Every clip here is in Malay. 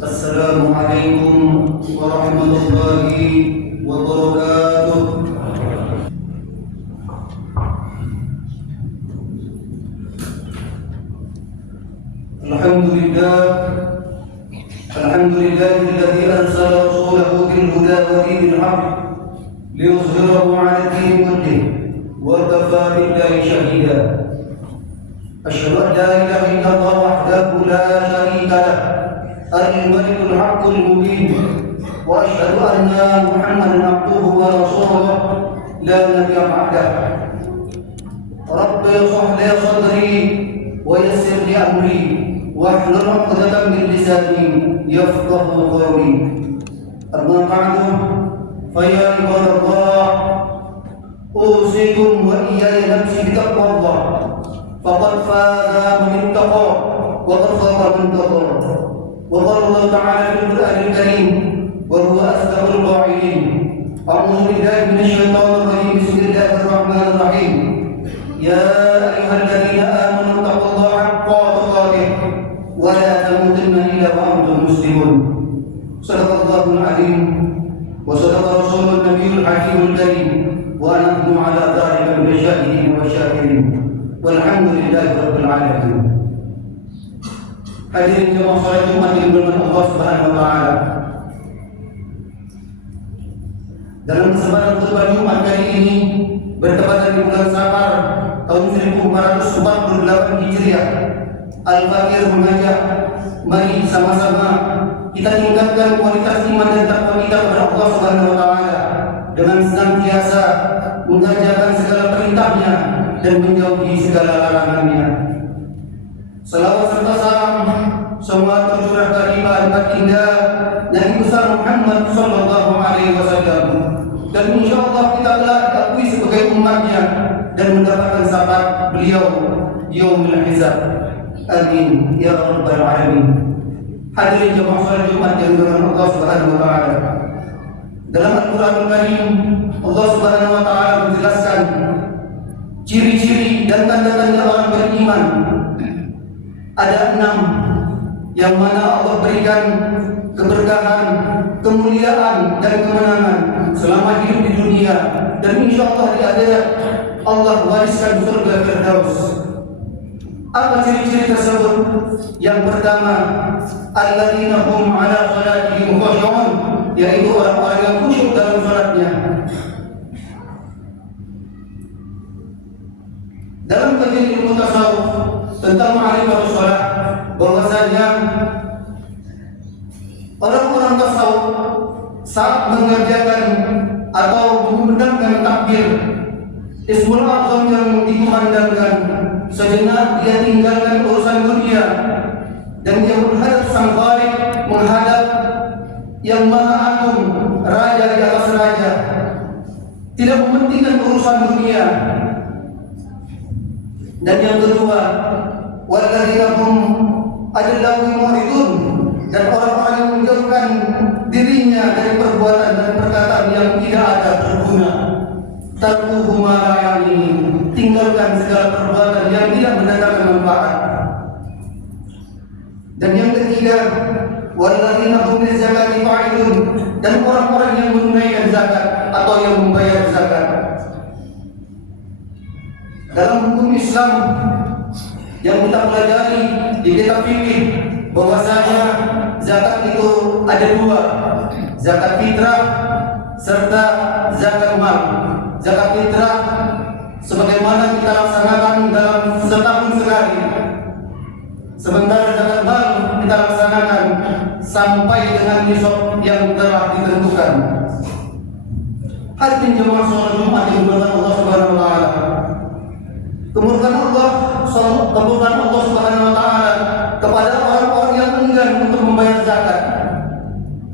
Assalamualaikum warahmatullahi wabarakatuh. Alhamdulillahilladzi arsala rasulahu bil huda wa dinil haqq liyuzhirahu 'ala ad-din kullih wa kafaa billahi shahida. Asyhadu an la ilaha illallah wahdahu la syarika lahu al-malikul haqqul mubin wa asyhadu anna Muhammadan abduhu wa rasuluhu la nabiyya ba'dahu. Rabbi shrah li sadri wa yassir li amri wahlul 'uqdatam min lisani yafqahu qawli. Amma ba'du, fa ya ibadallah, usikum wa iyaya nafsi bi taqwallah. Faqad faza man ittaqa wa qad khaba man taqwa. Wa qala Allah ta'ala fil Qur'anil Karim wa huwa asdaqul qa'ilin. A'udzu billahi minasy syaithanir rajim. Bismillahir rahim. Ya ayyuhalladzina amanu taqullaha haqqa tuqatih wa la tamutunna illa wa antum muslimun. Shadaqallahul azim wa shadaqa rasulun nabiyul hakimul karim wa nahnu ala dzalika min syahidin wa syakirin. Walhamdulillahi rabbil alamin. Hadirin jemaah salat Jumat yang dimuliakan Allah Subhanahu wa taala. Dalam kesempatan khutbah Jumat kali ini bertepatan di bulan Safar tahun 1448 Hijriah, Al-Fakir mengajak, mari sama-sama kita tingkatkan kualitas iman dan takwa kita kepada Allah Subhanahu wa taala dengan senantiasa mengerjakan segala perintahnya dan menjauhi segala larangannya. Salawat serta salam semua tercurah dari baginda Nabi besar Muhammad sallallahu alaihi wasallam, dan insyaallah kita telah diakui sebagai umatnya dan mendapatkan syafaat beliau yaumul hisab. Amin ya rabbal alamin. Hadirin jemaah salat Jumat yang dimuliakan Allah Subhanahu wa taala. Dalam Al-Qur'anul Karim Allah Subhanahu wa taala menjelaskan ciri-ciri dan tanda-tanda orang beriman. Ada 6 yang mana Allah berikan keberkahan, kemuliaan dan kemenangan selama hidup di dunia, dan insyaallah di akhirat Allah wariskan surga Firdaus. Apa ciri-ciri tersebut? Yang pertama, alladzina hum 'ala salatihim khushu'un, yaitu orang-orang yang khusyuk dalam salatnya. Dalam kajian ilmu tasawuf tentang ma'rifatus shalah, bahwasanya orang-orang tasawuf saat mengerjakan atau memandangkan takbir, Ismul Azam yang dikumandangkan, sejenak dia tinggalkan urusan dunia dan dia menghadap Sang Khaliq, menghadap yang Maha Agung, Raja di atas raja, tidak mementingkan urusan dunia. Dan yang kedua, walladzina hum adallahu muridun, dan orang-orang yang menjauhkan dirinya dari perbuatan dan perkataan yang tidak ada berguna. Tarkuhu ma la ya'ni, tinggalkan segala perbuatan yang tidak mendatangkan manfaat. Dan yang ketiga, walladzina hum lizakati fa'ilun, dan orang-orang yang menunaikan zakat atau yang membayar zakat. Dalam hukum Islam yang kita pelajari di kitab fikih, bahwasanya zakat itu ada 2, zakat fitrah serta zakat mal. Zakat fitrah sebagaimana kita laksanakan dalam setahun sekali, sementara zakat mal kita laksanakan sampai dengan nisab yang telah ditentukan. Hadirin jemaah salat Jumat yang dimuliakan Allah Subhanahu wa taala. Kemurkaan Allah Subhanahu wa taala kepada orang-orang yang enggan untuk membayar zakat.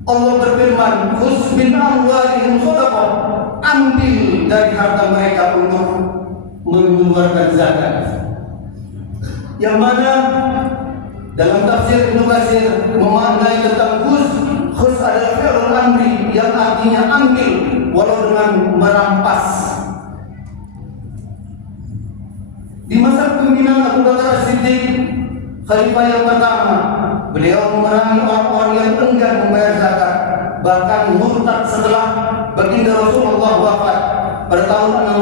Allah berfirman, "Khudz min amwalihim shadaqah," ambil dari harta mereka untuk mengeluarkan zakat. Yang mana dalam tafsir Ibnu Katsir memaknai tentang khudz adalah fi'lul amri yang artinya ambil walau dengan merampas. Di masa kepemimpinan Abu Bakar As-Siddiq, khalifah yang pertama, beliau memerangi orang-orang yang bahkan murtad setelah baginda Rasulullah wafat pada tahun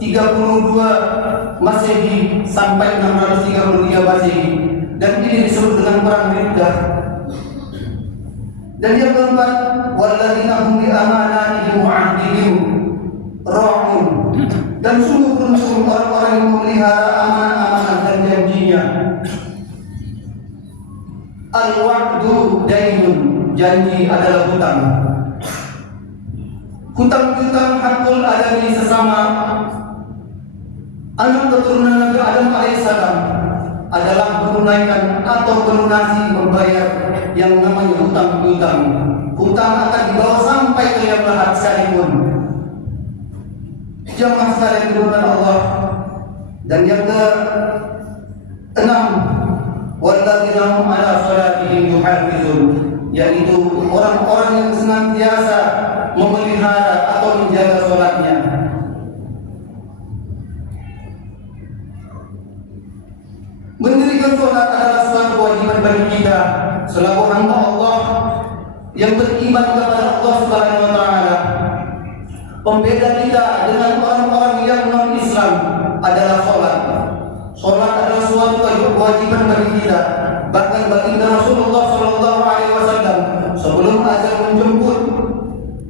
632 Masehi sampai 633 Masehi, dan ini disebut dengan perang Riddah. Dan yang keempat, walladzina hum bi amanatihim wa 'ahdihim ra'un, dan sungguh beruntung orang-orang yang memelihara amanah-amanah dan janjinya. Al-wa'du dainun, janji adalah hutang. Hutang-hutang hakul adami sesama anak keturunan Nabi Adam alaihissalam adalah menunaikan atau melunasi membayar yang namanya hutang-hutang. Hutang akan dibawa sampai ke yang lahat sekalipun. Jamaah sekalian dirahmati Allah. Dan yang ke-6, walladzina hum 'ala shalatihim yuhafizun, yaitu orang-orang yang senantiasa memelihara atau menjaga salatnya. Mendirikan salat adalah suatu kewajiban bagi kita selaku hamba Allah yang beriman kepada Allah Subhanahu wa taala. Pembeda kita dengan orang-orang yang non-Islam adalah salat. Salat adalah suatu kewajiban bagi kita. Bahkan baginda Rasulullah sallallahu alaihi wasallam sebelum azan menjemput,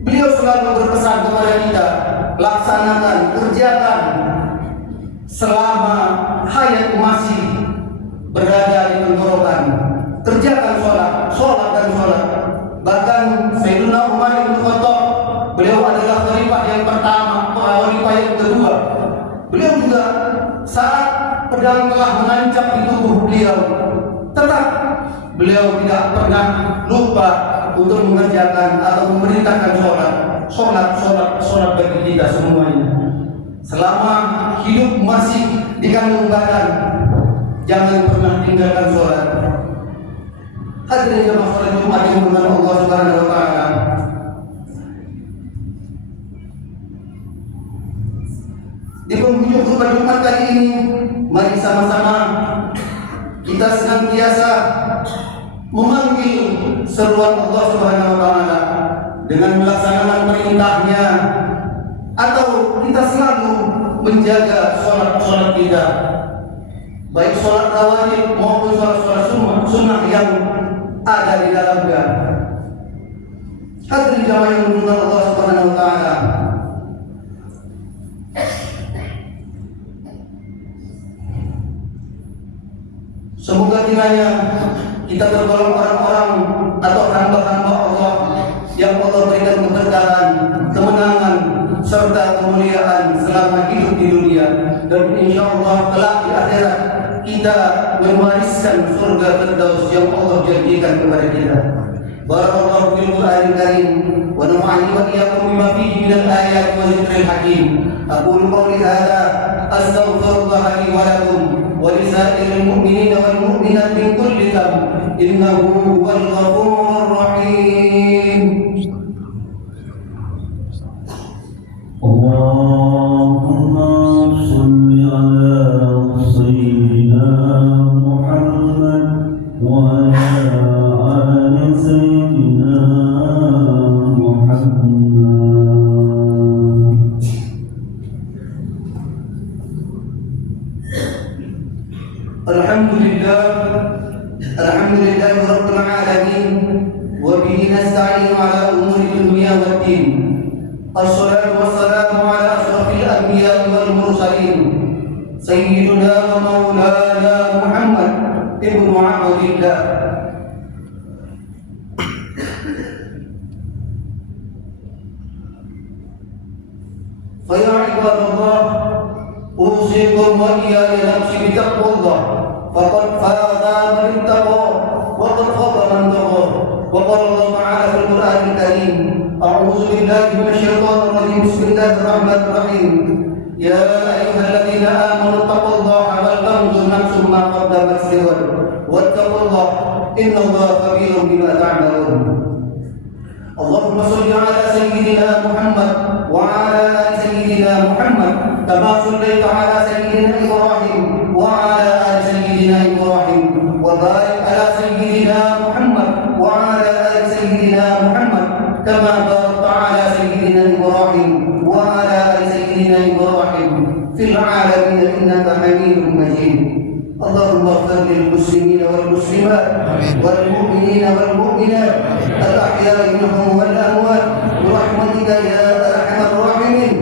beliau selalu berpesan kepada kita, laksanakan, kerjakan selama hayat masih berada di tenggorokan. Kerjakan sholat dan sholat. Bahkan Sayyidina Umar bin Khattab, beliau adalah khalifah yang pertama, khalifah yang kedua. Beliau juga saat pedang telah menancap di tubuh beliau, tetap beliau tidak pernah lupa untuk mengerjakan atau memerintahkan sholat bagi kita semuanya. Selama hidup masih di kandung badan, jangan pernah tinggalkan sholat. Hadirin jemaah sholat Jumat yang dimuliakan Allah Subhanahu wa taala. Di penghujung khutbah Jumat kali ini, mari sama-sama kita senantiasa memanggil seruan Allah Subhanahu wa taala dengan melaksanakan perintahnya, atau kita selalu menjaga sholat kita, baik sholat rawatib maupun sholat sunnah yang ada di dalamnya. Hadirin jamaah yang dimuliakan Allah Subhanahu wa taala. Semoga kiranya kita tergolong orang-orang atau hamba-hamba Allah yang Allah berikan keberkahan, kemenangan, serta kemuliaan selama hidup di dunia, dan insyaallah kelak di akhirat kita mewariskan surga Firdaus yang Allah janjikan kepada kita. Barakallahu fil Qur'anil Karim wa nafa'ani wa iyyakum bima fihi minal ayati wa dzikril hakim. Aqulu qawli hadza astaghfirullah li wa lakum wa lisa'iril mu'minina wal mu'minat min kulli dhanb innahu huwal ghafurur rahim. Allahumma shalli ala sayyidina Muhammad wa ala ali sayyidina Muhammad. Alhamdulillah rabbil alamin wa bihi nasta'inu ala umuri dunya waddin. Assalatu wassalamu ala asyrafil anbiya'i wal mursalin sayyidina wa maulana Muhammad ibnu Abdillah. Fa ya ibadallah, usikum wa iyaya nafsi bitaqwallah, faqad faza man ittaqa wa qad khaba man tagha. Wa qala Allah ta'ala fil Qur'anil Karim, a'udzu billahi minasy syaithanir rajim, bismillahir rahmanir rahim. Ya ayyuhalladzina amanu taqullaha wal tanzur nafsum ma qaddamat lighad wattaqullaha innallaha khabirun bima ta'malun. Allahumma shalli ala sayyidina Muhammad wa ala ali sayyidina Muhammad kama shallaita ala sayyidina Ibrahim wa ala ali sayyidina Ibrahim wa barik ala sayyidina Muhammad wa ala ali sayyidina Muhammad والمؤمنات الأحياء منهم والأموات برحمتك يا أرحم الراحمين.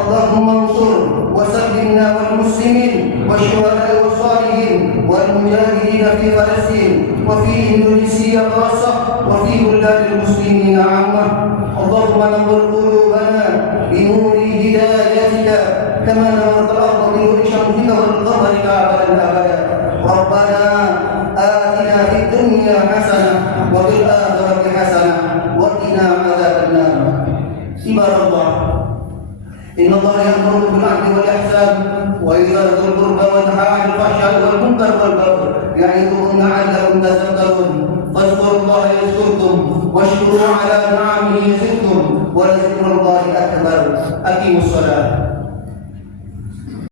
اللهم انصر وسلمنا والمسلمين والشهداء والصالحين والمجاهدين في فلسطين وفي إندونيسيا خاصة وفي بلدان المسلمين عامة. اللهم نور قلوبنا بنور هدايتك كما نورت الأرض بنور شمسك والقمر أبدا أبدا. ربنا آتنا في الدنيا حسنة وفي الآخرة حسنة وقنا عذاب النار. عباد الله، إن الله يأمر بالعدل والإحسان وإيتاء ذي القربى وينهى عن الفحشاء والمنكر والبغي يعظكم لعلكم تذكرون. فاذكروا الله يذكركم واشكروا على نعمه يزدكم ولذكر الله أكبر. أقيموا الصلاة.